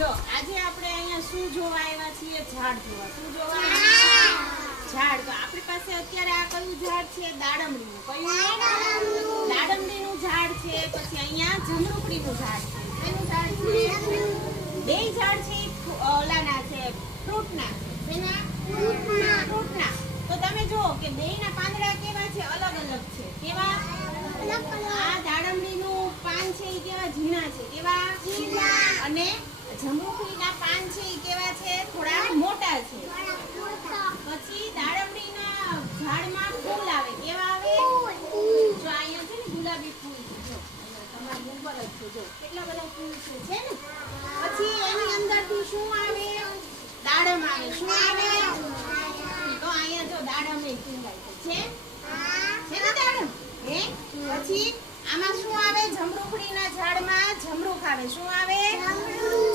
જો આજે આપણે અહીંયા શું જોવા આવ્યા છીએ? ઝાડ જોવા. શું જોવા? ઝાડ. તો આપણી પાસે અત્યારે આ કયું ઝાડ છે? દાડમડીનું. કયું? દાડમડીનું ઝાડ છે. પછી અહીંયા જમરૂખડીનું ઝાડ છે. શેનું ઝાડ છે? બે ઝાડ છે ઓલાના છે, ફ્રૂટના છે. શેના? ફ્રૂટના. તો તમે જુઓ કે બેયના પાંદડા કેવા છે? અલગ અલગ છે. કેવા? આ દાડમડીનું પાન છે એ કેવા ઝીણા છે? કેવા? અને જમરૂખડીના પાન છે એ કેવા છે? થોડા મોટા છે. પછી દાડમડીના ઝાડમાં ફૂલ આવે. કેવા આવે? જો અહીંયા છે ને ગુલાબી ફૂલ છે. જો તમારી ઉપર જ છે. જો કેટલા બધા ફૂલ છે ને. પછી એની અંદરથી શું આવે? દાડમ આવે. શું આવે? તો અહીંયા જો દાડમ એ ફૂલાય છે ને દાડમ. પછી આમાં શું આવે? જમરૂખડીના ઝાડમાં જમરૂખ આવે. શું આવે?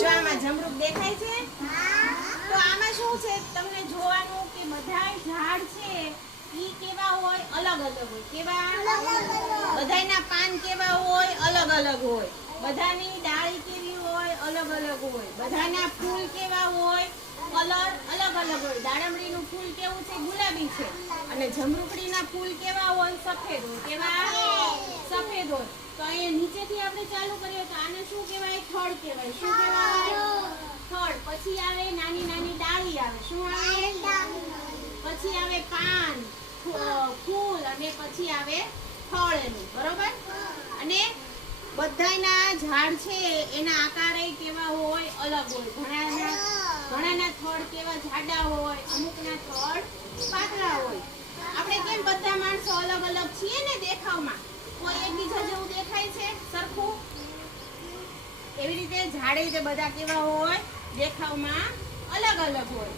જો આમાં જમરૂખ દેખાય છે. તો આમાં શું છે તમને જોવાનું કે બધાય ઝાડ છે ઈ કેવા હોય? અલગ અલગ હોય. કેવા? બધાયના પાન કેવા હોય? અલગ અલગ હોય. બધાની ડાળી કેવી હોય? અલગ અલગ હોય. બધાના ફૂલ કેવા હોય? કલર અલગ અલગ હોય. દાડમડીનું ફૂલ કેવું છે? ગુલાબી છે. અને જમરૂખડીના ફૂલ કેવા હોય? સફેદ હોય. કેવા? સફેદ હોય. તો અહીંયા નીચેથી આપણે ચાલુ કરીએ તો આને શું કહેવાય? થડ કહેવાય. શું કહેવાય? થડ. પછી આવે નાની નાની ડાળી આવે. શું આવે? પછી આવે પાન, ફૂલ અને પછી આવે ફળ એનું. બરોબર? અને બધાયના ઝાડ છે એના આકારે કેવા હોય? અલગ હોય. ઘણાના થડ કેવા જાડા હોય, અમુકના થડ પાતળા હોય. આપણે કેમ બધા માણસો અલગ અલગ છીએ ને દેખાવમાં? કોઈ એકબીજા જેવું દેખાય છે સરખું? એવી રીતે ઝાડે તે બધા કેવા હોય? દેખાવમાં અલગ અલગ હોય.